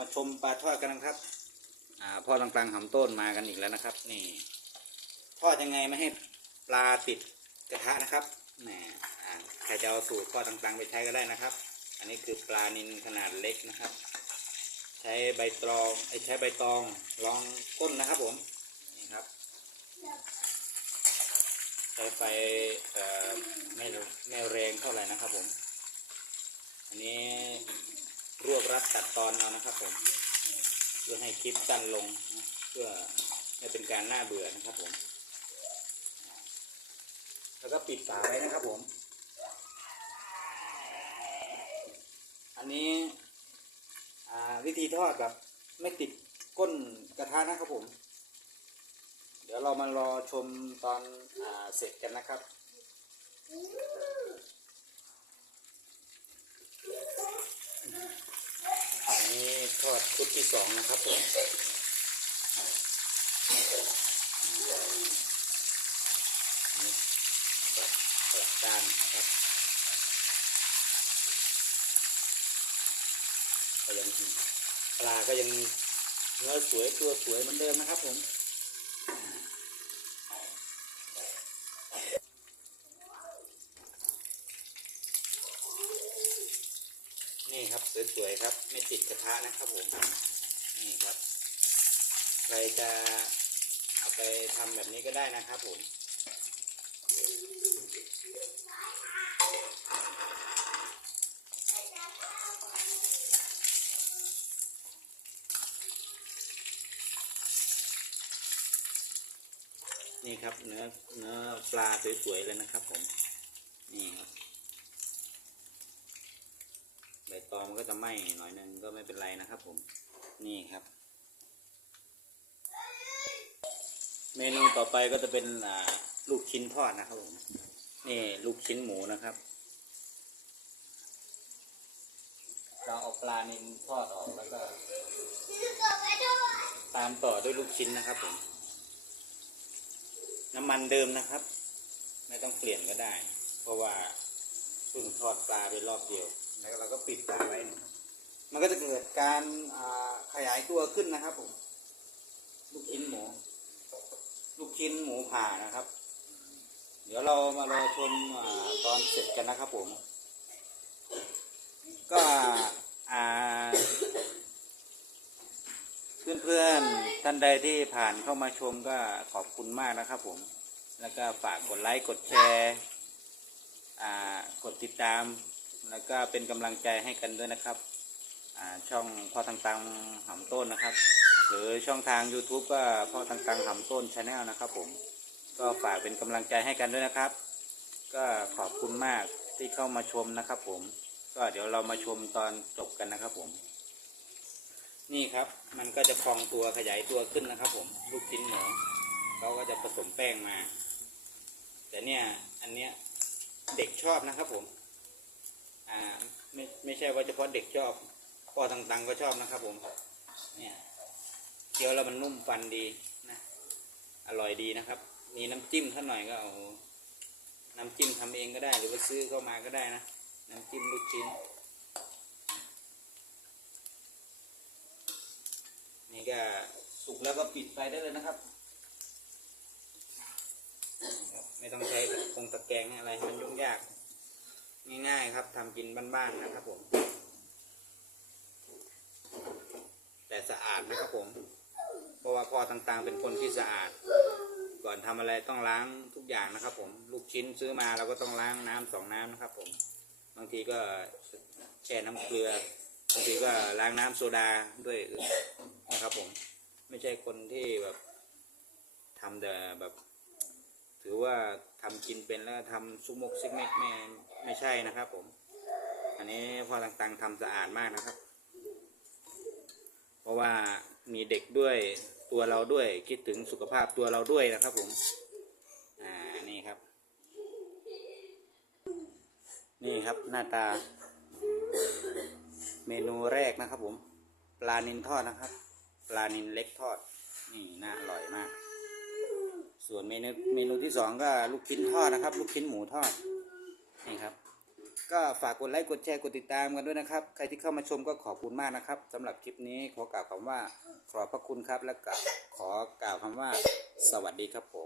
มาชมปลาทอดกันนะครับ อ่าพ่อต่างๆหำต้นมากันอีกแล้วนะครับ นี่ ทอดยังไงไม่ให้ปลาติดกระทะนะครับแหมอ่าใครจะเอาสูตรพ่อต่างๆไปใช้ก็ได้นะครับ อันนี้คือปลานินขนาดเล็กนะครับ ใช้ใบตองไอ้ใช้ใบตองรองก้นนะครับผมนี่ครับใช้ไฟเอ่อไม่ไม่แรงเท่าไหร่นะครับผม อันนี้ รัดตัดตอนเอานะครับผมเพื่อให้คลิปสั้นลงนะเพื่อไม่เป็นการน่าเบื่อนะครับผม แล้วก็ปิดฝาไว้นะครับผม อันนี้วิธีทอดแบบไม่ติดก้นกระทะนะครับผม เดี๋ยวเรามารอชมตอนอเสร็จกันนะครับ อันนี้ท อดชุดที่สองนะครับผมนี่กลับกลับด้านนะครับก็ยังปลาก็ยังเนื้อสวยตัวสวยเหมือนเดิมนะครับผม นี่ครับสวยๆครับ ไม่ติดกระทะนะครับผมนี่ครับ ใครจะเอาไปทำแบบนี้ก็ได้นะครับผมนี่ครับเนื้อเนื้อปลาสวยๆเลยนะครับผม นี่ครับ ใบ ตองมันก็จะไหม้หน่อยนึงก็ไม่เป็นไรนะครับ ผม นี่ครับ เมนูต่อไปก็จะเป็นลูกชิ้นทอดนะครับผมนี่ลูกชิ้นหมูนะครับ เราเอาปลานิลทอดออกแล้วก็ตามต่อด้วยลูกชิ้นนะครับผมน้ำมันเดิมนะครับ ไม่ต้องเปลี่ยนก็ได้ เพราะว่าเพิ่งทอดปลาไปรอบเดียว แล้วเราก็ปิดปลาไว้ มันก็จะเกิดการขยายตัวขึ้นนะครับผมลูกชิ้นหมู ลูกชิ้นหมูผ่านะครับ เดี๋ยวเรามารอชมตอนเสร็จกันนะครับผม ก็อ่าเพื่อนๆท่านใดที่ผ่านเข้ามาชมก็ขอบคุณมากนะครับผม แล้วก็ฝากกดไลค์กดแชร์กดติดตาม แล้วก็เป็นกำลังใจให้กันด้วยนะครับช่องพ่อตังตังหำต้นนะครับ หรือช่องทาง YouTube ก็พ่อตังตังหำต้นชาแนลนะครับ ผมก็ฝากเป็นกำลังใจให้กันด้วยนะครับ ก็ขอบคุณมากที่เข้ามาชมนะครับ ผม ก็เดี๋ยวเรามาชมตอนจบกันนะครับ ผม นี่ครับมันก็จะพองตัวขยายตัวขึ้นนะครับ ผมลูกชิ้นหมูเขาก็จะผสมแป้งมา แต่เนี่ยอันเนี้ยเด็กชอบนะครับผม อ่าไม่ไม่ใช่ว่าเฉพาะเด็กชอบพ่อต่างๆก็ชอบนะครับผม เนี่ยเคี้ยวแล้วมันนุ่มฟันดีนะอร่อยดีนะครับ มีน้ำจิ้มข้าหน่อยก็เอาน้ำจิ้มทำเองก็ได้ หรือว่าซื้อเข้ามาก็ได้นะน้ำจิ้มลูกชิ้นนี่ก็สุกแล้วก็ปิดไฟได้เลยนะครับ ไม่ต้องใช้คงตะแกรงอะไรมันยุ่งยาก ง่ายๆครับทำกินบ้านๆนะครับผม แต่สะอาดนะครับผม เพราะว่าพ่อต่างๆ เป็นคนที่สะอาด ก่อนทำอะไรต้องล้างทุกอย่างนะครับ ผม ลูกชิ้นซื้อมาเราก็ต้องล้างน้ำสองน้ำนะครับ ผม บางทีก็แช่น้ำเกลือ บางทีก็ล้างน้ำโซดาด้วยนะครับผม ไม่ใช่คนที่แบบทำแต่แบบ ถือว่าทำกินเป็นแล้วทำซุกมกซิกเมกไม่ไม่ใช่นะครับผม อันนี้พ่อต่างๆทำสะอาดมากนะครับ เพราะว่ามีเด็กด้วยตัวเราด้วยคิดถึงสุขภาพตัวเราด้วยนะครับผม อ่านี่ครับ นี่ครับหน้าตา เมนูแรกนะครับผม ปลานินทอดนะครับ ปลานินเล็กทอด นี่น่าอร่อยมาก เมนูเมนูที่สองก็ลูกชิ้นทอดนะครับ ลูกชิ้นหมูทอดนี่ครับ ก็ฝากกดไลค์กดแชร์กดติดตามกันด้วยนะครับ ใครที่เข้ามาชมก็ขอบคุณมากนะครับสำหรับคลิปนี้ขอกล่าวคำว่าขอบพระคุณครับ และก็ขอกล่าวคำว่า สวัสดีครับผม